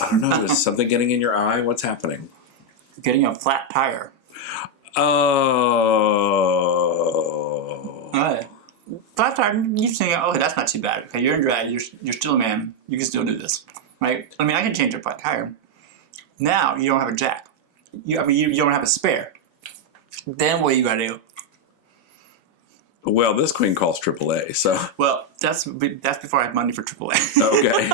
I don't know. Is something getting in your eye? What's happening? Getting a flat tire. Oh. Flat tire, you think, oh, that's not too bad. Okay, you're in drag, you're still a man, you can still do this. Right? I mean, I can change a flat tire. Now, you don't have a jack. You don't have a spare. Then what you gotta do? Well, this queen calls AAA, so. Well, that's before I have money for AAA. Okay.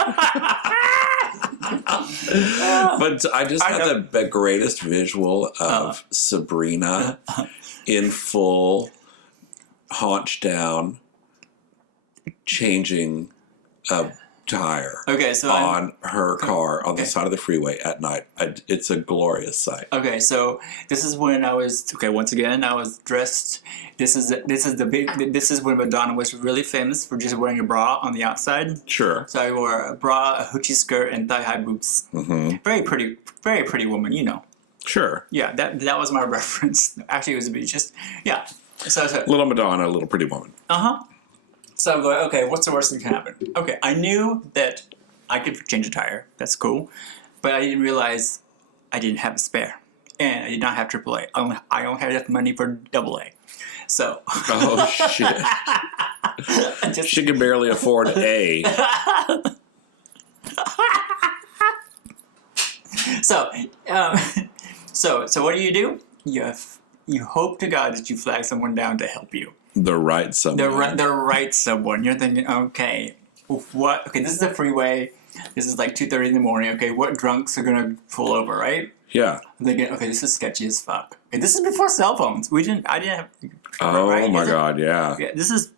But I just had the greatest visual of Sabrina in full haunch down, changing a tire Okay, so on her car on the side of the freeway at night. It's a glorious sight. Okay, so this is when I was once again, I was dressed. This is when Madonna was really famous for just wearing a bra on the outside. Sure. So I wore a bra, a hoochie skirt, and thigh-high boots. Mm-hmm. Very pretty woman, you know. Sure. Yeah, that was my reference. Actually, it was a bit just So Little Madonna, little pretty woman. So I'm going, okay, what's the worst thing that can happen? Okay, I knew that I could change a tire. That's cool. But I didn't realize I didn't have a spare. And I did not have AAA. I only had enough money for AA. So. Oh, shit. She could barely afford A. So what do? You hope to God that you flag someone down to help you. The right someone. The right someone. You're thinking, okay, what? Okay, this is a freeway. This is like 2:30 in the morning. Okay, what drunks are gonna pull over, right? Yeah. I'm thinking, okay, this is sketchy as fuck. Okay, this is before cell phones. I didn't have. Oh right? my God, yeah. Yeah, this is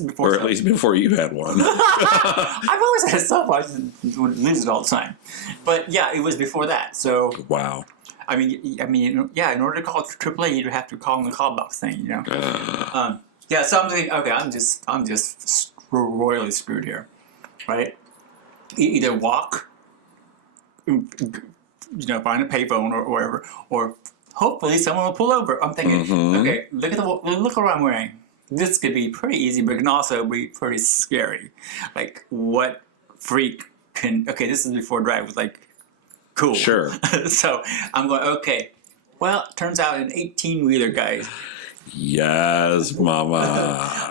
before. Or at least before you had one. I've always had a cell phone. I just would lose it all the time. But yeah, it was before that. So. Wow. I mean, yeah. In order to call AAA, you'd have to call in the call box thing, you know. Yeah. So I'm thinking, okay, I'm just royally screwed here, right? Either walk, find a payphone or wherever, or hopefully someone will pull over. I'm thinking, okay, look at what I'm wearing. This could be pretty easy, but it can also be pretty scary. Like, what freak can? Okay, this is before drag was like. Cool. Sure. So I'm going, okay. Well, turns out an 18-wheeler guy. Yes, mama.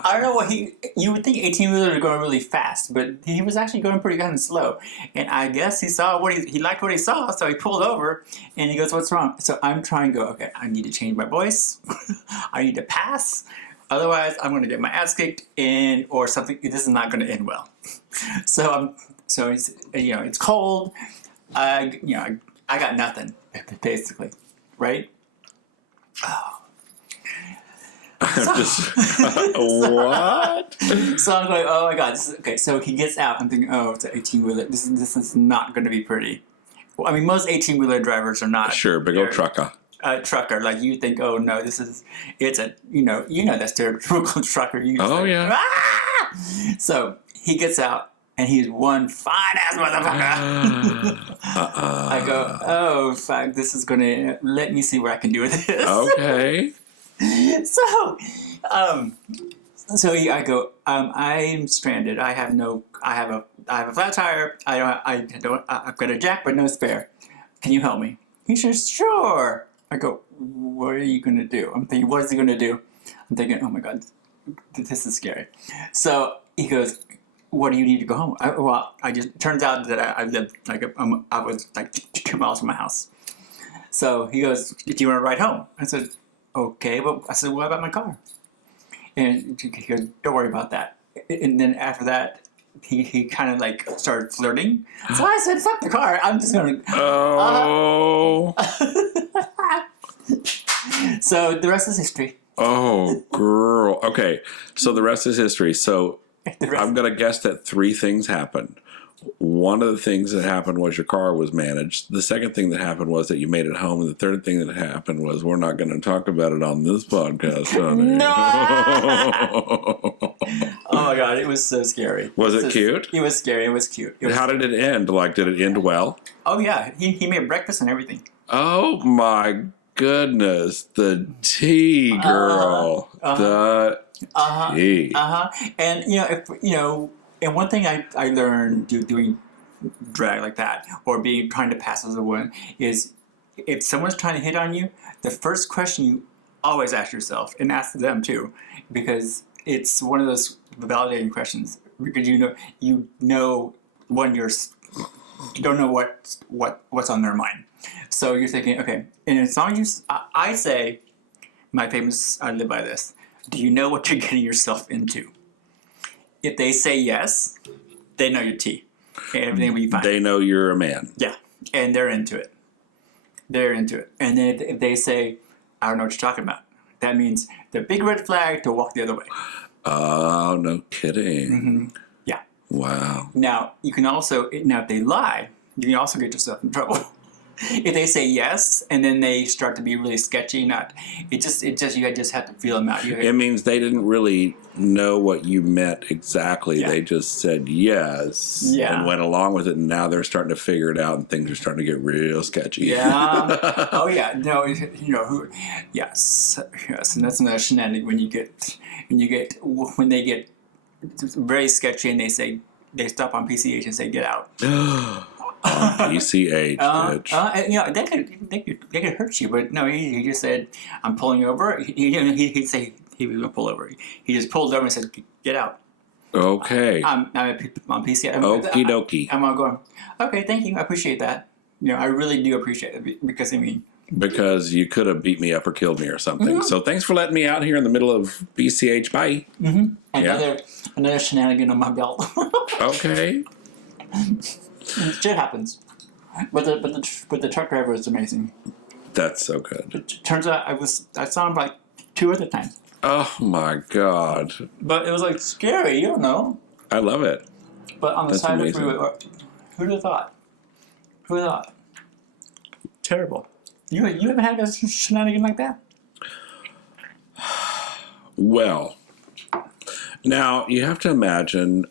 I don't know what you would think 18-wheelers are going really fast, but he was actually going pretty kind of slow. And I guess he saw he liked what he saw, so he pulled over and he goes, what's wrong? So I'm trying to go, okay, I need to change my voice. I need to pass. Otherwise, I'm going to get my ass kicked or something. This is not going to end well. So it's cold. I got nothing, basically, right? Oh. What? So I'm going, oh my God, okay. So he gets out. I'm thinking, oh, it's an 18-wheeler. This is not going to be pretty. Well, I mean, most 18-wheeler drivers are not. Sure, big old trucker. Trucker, like you think, oh no, it's a that stereotypical trucker. Yeah. Ah! So he gets out. And he's one fine-ass motherfucker. I go, oh, fuck, this is going to... Let me see what I can do with this. Okay. I go, I'm stranded. I have a flat tire. I've got a jack, but no spare. Can you help me? He says, sure. I go, what are you going to do? I'm thinking, what is he going to do? I'm thinking, oh my God, this is scary. So he goes... What do you need to go home? Turns out that I lived I was like 2 miles from my house. So he goes, do you want to ride home? I said, okay, but I said, what about my car? And he goes, don't worry about that. And then after that, he kind of like started flirting. So I said, fuck the car. I'm just going to... Oh. So the rest is history. Oh, girl. Okay, so the rest is history. So... I'm going to guess that 3 things happened. One of the things that happened was your car was managed. The second thing that happened was that you made it home. And the third thing that happened was we're not going to talk about it on this podcast, honey. No! Oh my God, it was so scary. Was it cute? It was scary. It was cute. How did it end? Like, did it end well? Oh yeah, he made breakfast and everything. Oh my goodness. The tea, girl. The tea. And and one thing I learned doing drag like that, or trying to pass as a woman, is if someone's trying to hit on you, the first question you always ask yourself, and ask them too, because it's one of those validating questions. Because you don't know what's on their mind, so you're thinking, okay. And as long as I say, I live by this. Do you know what you're getting yourself into? If they say yes, they know your tea. And everything will be fine. They know you're a man. Yeah. And they're into it. And then if they say, I don't know what you're talking about, that means the big red flag to walk the other way. Oh, no kidding. Mm-hmm. Yeah. Wow. Now, if they lie, you can also get yourself in trouble. If they say yes and then they start to be really sketchy, you just have to feel them out. It means they didn't really know what you meant exactly. Yeah. They just said yes and went along with it, and now they're starting to figure it out, and things are starting to get real sketchy. Yeah. Oh yeah. No. Yes. And that's another shenanigan when they get very sketchy and they stop on PCH and say get out. PCH, bitch. They could hurt you, but no, he just said, I'm pulling over. He'd say he was going to pull over. He just pulled over and said, get out. Okay. I'm on PCH. Okie dokie. I'm going, okay, thank you. I appreciate that. I really do appreciate it because, because you could have beat me up or killed me or something. Mm-hmm. So thanks for letting me out here in the middle of BCH. Bye. Mm-hmm. Another shenanigan on my belt. Okay. Shit happens, but the truck driver is amazing. That's so good. It turns out I saw him like 2 other times. Oh my God! But it was like scary. You don't know. I love it. But on the side of the freeway, who'd have thought? Who would have thought? Terrible. You haven't had a shenanigan like that? Well, now you have to imagine.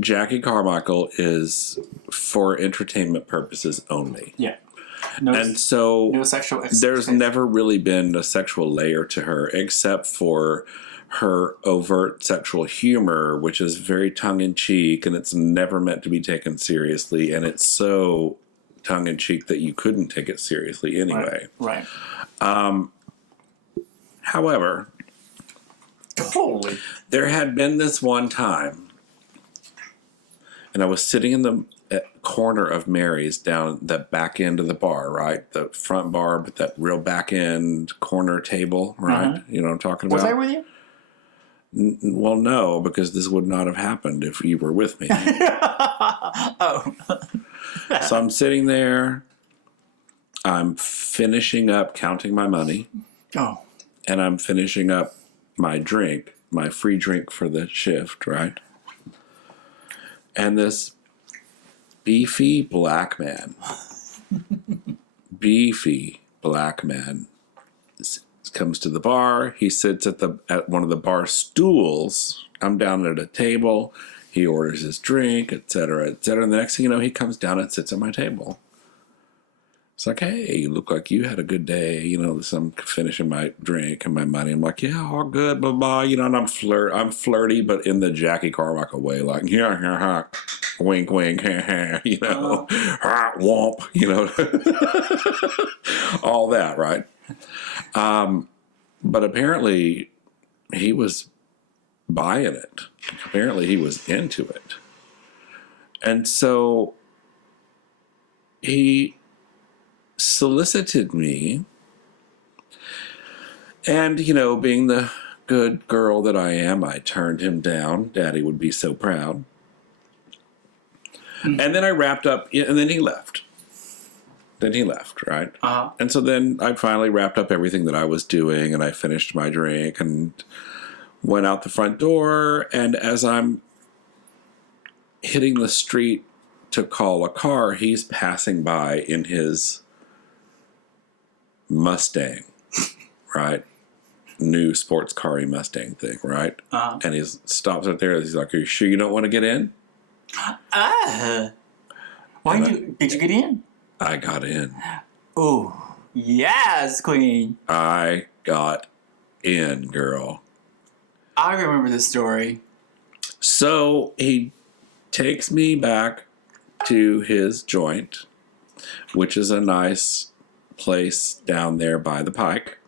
Jackie Carmichael is for entertainment purposes only. Yeah. And so no sexual there's never really been a sexual layer to her except for her overt sexual humor, which is very tongue-in-cheek, and it's never meant to be taken seriously, and it's so tongue-in-cheek that you couldn't take it seriously anyway. Right. However, totally. There had been this one time, and I was sitting in the corner of Mary's down the back end of the bar, right? The front bar, but that real back end corner table, right? You know what I'm talking about? Was I with you? Well, no, because this would not have happened if you were with me. Oh. So I'm sitting there. I'm finishing up counting my money. Oh. And I'm finishing up my drink, my free drink for the shift, right? And this beefy black man comes to the bar. He sits at one of the bar stools. I'm down at a table. He orders his drink, etc., etc. And the next thing you know, he comes down and sits at my table. It's like, hey, you look like you had a good day. You know, so I'm finishing my drink and my money. I'm like, yeah, all good, blah, blah. You know, and I'm flirty, but in the Jackie Carmichael way. Like, yeah, wink, wink, you know, womp, you know. All that, right? But apparently he was buying it. Apparently he was into it. And so he solicited me, and, you know, being the good girl that I am, I turned him down. Daddy would be so proud. And then I wrapped up, and then he left. Right? Uh-huh. And so then I finally wrapped up everything that I was doing, and I finished my drink and went out the front door, and as I'm hitting the street to call a car, he's passing by in his Mustang, right? New sports car-y Mustang thing, right? And he stops right there. He's like, "Are you sure you don't want to get in?" Why did you get in? I got in. Oh, yes, Queen. I got in, girl. I remember this story. So he takes me back to his joint, which is a nice place down there by the pike.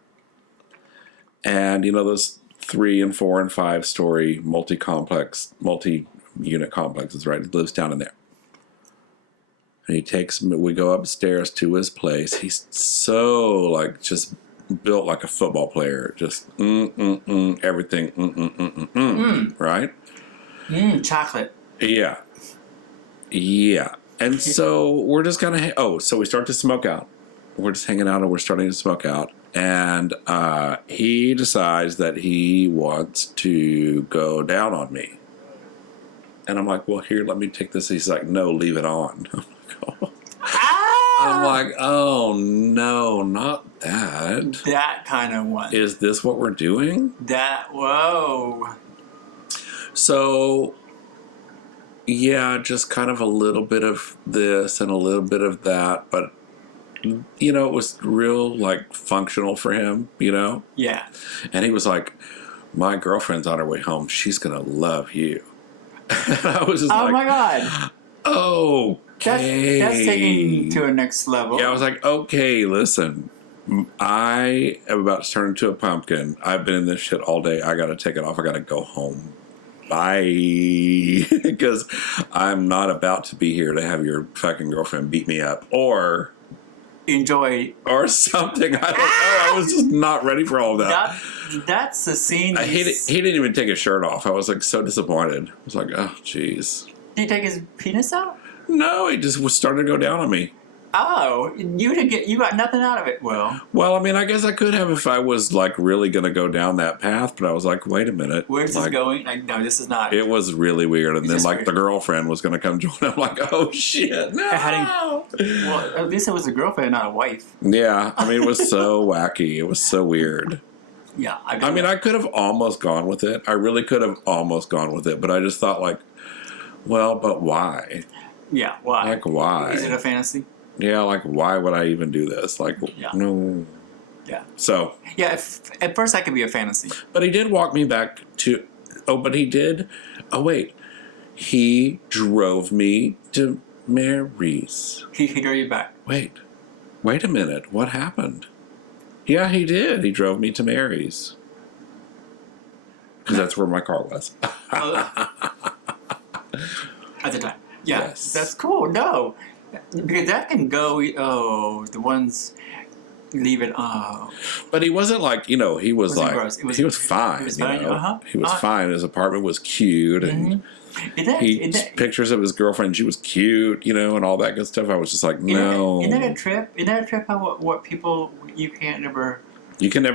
And you know those 3 and 4 and 5 story multi-unit complexes, right? He lives down in there. And he takes me, we go upstairs to his place. He's so like just built like a football player. Just everything right? Chocolate. Yeah. Yeah. And so we're just kind of, so we start to smoke out. We're just hanging out and we're starting to smoke out. And he decides that he wants to go down on me. And I'm like, well, here, let me take this. He's like, no, leave it on. I'm like, oh, no, not that. That kind of one. Is this what we're doing? Whoa. So, yeah, just kind of a little bit of this and a little bit of that. But, you know, it was real, like, functional for him, you know? Yeah. And he was like, my girlfriend's on her way home. She's going to love you. And I was just oh, my God. Okay. That's taking to a next level. Yeah, I was like, okay, listen. I am about to turn into a pumpkin. I've been in this shit all day. I got to take it off. I got to go home. Bye. Because I'm not about to be here to have your fucking girlfriend beat me up. Or enjoy. Or something. I don't know. I was just not ready for all that. That's the scene. He didn't even take his shirt off. I was like so disappointed. I was like, oh, jeez. Did he take his penis out? No, he just was starting to go down on me. Oh, you got nothing out of it, Will. Well, I mean, I guess I could have if I was like really going to go down that path, but I was like, wait a minute. Where's this going? Like, no, this is not. It was really weird. And then like weird. The girlfriend was going to come join. I'm like, oh shit, no. Well, at least it was a girlfriend, not a wife. Yeah, I mean, it was so wacky. It was so weird. Yeah. I could have almost gone with it. I really could have almost gone with it, but I just thought like, well, but why? Yeah, why? Like, why? Is it a fantasy? Yeah, like, why would I even do this? Like, no. Yeah. So. Yeah, at first that could be a fantasy. But he did walk me back to. But he did. Oh, wait. He drove me to Mary's. He drove you back. Wait a minute. What happened? Yeah, he did. He drove me to Mary's. Because that's where my car was. At the time. Yeah. Yes. That's cool. No. Because that can go, the ones, leave it, But he wasn't like, he was like, he was fine. He was fine, He was fine. His apartment was cute. And pictures of his girlfriend, she was cute, and all that good stuff. I was just like, no. Isn't that a trip? Isn't that a trip how what people, you can never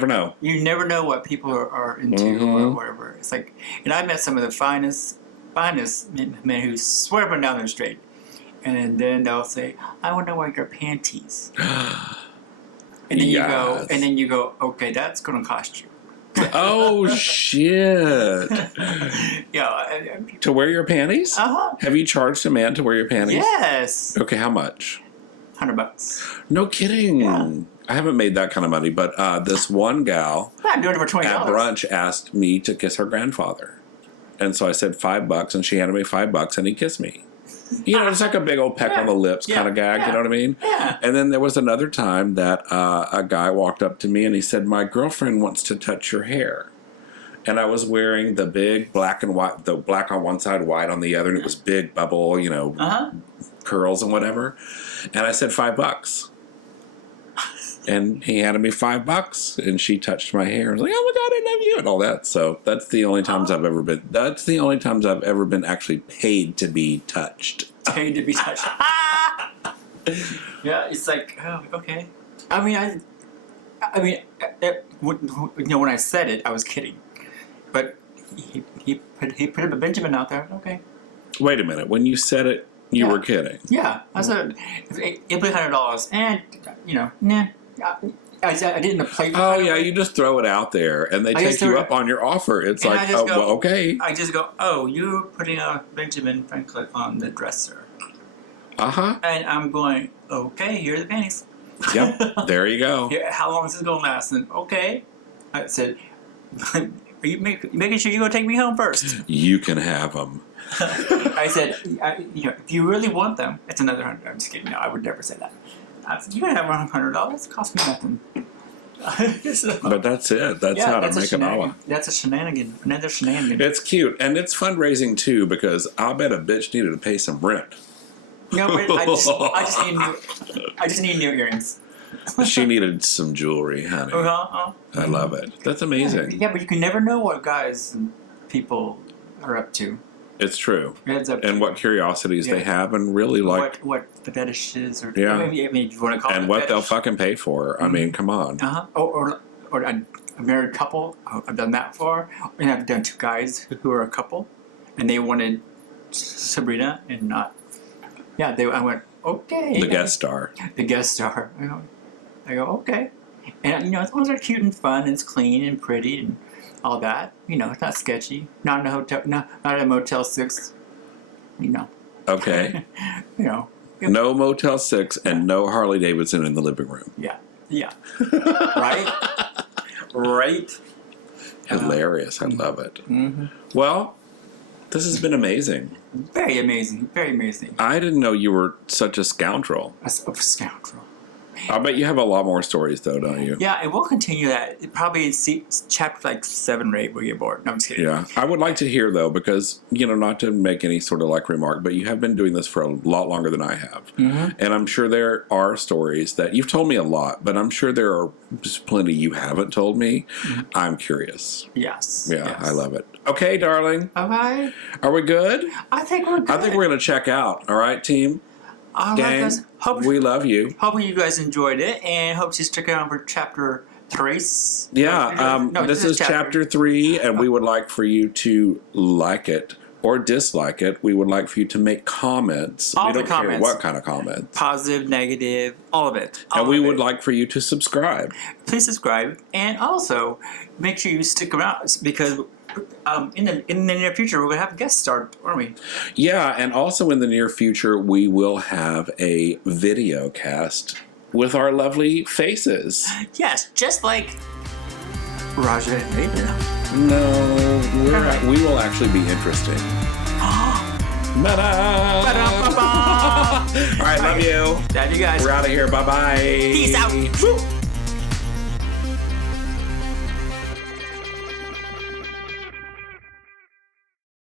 know. You never know what people are into or whatever. It's like, and I met some of the finest men who swear up and down the street. And then they'll say, I want to wear your panties. And then you go, okay, that's going to cost you. Oh, shit. Yeah. To wear your panties? Uh-huh. Have you charged a man to wear your panties? Yes. Okay, how much? $100. No kidding. Yeah. I haven't made that kind of money, but this one gal I'm doing it for $20. at brunch asked me to kiss her grandfather. And so I said $5, and she handed me $5, and he kissed me. It's like a big old peck on the lips kind of gag, you know what I mean? Yeah. And then there was another time that a guy walked up to me and he said, my girlfriend wants to touch your hair. And I was wearing the big black and white, the black on one side, white on the other, and it was big bubble, curls and whatever. And I said $5. And he handed me $5, and she touched my hair. I was like, "Oh my God, I love you," and all that. So that's the only times I've ever been. That's the only times I've ever been actually paid to be touched. Paid to be touched. Yeah, it's like, oh, okay. I mean, when I said it, I was kidding, but he put a Benjamin out there. Okay. Wait a minute. When you said it, you were kidding. Yeah, I said it put $100, and nah. I didn't play. Oh yeah, you just throw it out there, and they take you up on your offer. It's like, oh, well, okay. I just go, oh, you're putting a Benjamin Franklin on the dresser. And I'm going, okay, here are the panties. Yep, there you go. How long is this going to last? And okay, I said, are you making sure you're going to take me home first? You can have them. I said, if you really want them, it's another $100. I'm just kidding. No, I would never say that. I said, you can have $100. It costs me nothing. But that's it. That's how to make an hour. That's a shenanigan. Another shenanigan. It's cute, and it's fundraising too, because I'll bet a bitch needed to pay some rent. No, I just need new earrings. She needed some jewelry, honey. I love it. That's amazing. Yeah, but you can never know what guys and people are up to. It's true. It's up and what curiosities they have, and really like what the fetish is, or yeah. I mean, if you want to call and it what fetish. they'll fucking pay for. I mean, come on. Or a married couple. I've done that for, and I've done two guys who are a couple, and they wanted Sabrina and not. Yeah, I went, okay. The guest star. The guest star. I go, okay. And, as long as they're cute and fun, and it's clean and pretty and all that, it's not sketchy. Not in a hotel, not at a Motel 6, Okay. No Motel 6 and no Harley Davidson in the living room. Yeah. Right? Hilarious. I love it. Mm-hmm. Well, this has been amazing. Very amazing. Very amazing. I didn't know you were such a scoundrel. A scoundrel. I bet you have a lot more stories, though, don't you? Yeah, and we'll continue that. Probably in chapter 7 or 8 we'll get bored. No, I'm just kidding. Yeah. I would like to hear, though, because, not to make any sort of remark, but you have been doing this for a lot longer than I have. Mm-hmm. And I'm sure there are stories that you've told me a lot, but I'm sure there are just plenty you haven't told me. Mm-hmm. I'm curious. Yes. Yeah, yes. I love it. Okay, darling. Okay. Are we good? I think we're good. I think we're going to check out. All right, team? All Gang, right, guys. we love you. Hope you guys enjoyed it, and hope you stick around for chapter 3. Yeah, this is chapter 3, and we would like for you to like it or dislike it. We would like for you to make comments. All we don't the comments. care what kind of comments. Positive, negative, all of it. And we would like for you to subscribe. Please subscribe, and also make sure you stick around, because in the near future we're going to have a guest star, aren't we? Yeah, and also in the near future we will have a video cast with our lovely faces. Yes, just like Raja and Nathan. No, we will actually be interesting. All right, love you. Love you guys. We're out of here. Bye-bye. Peace out. Woo.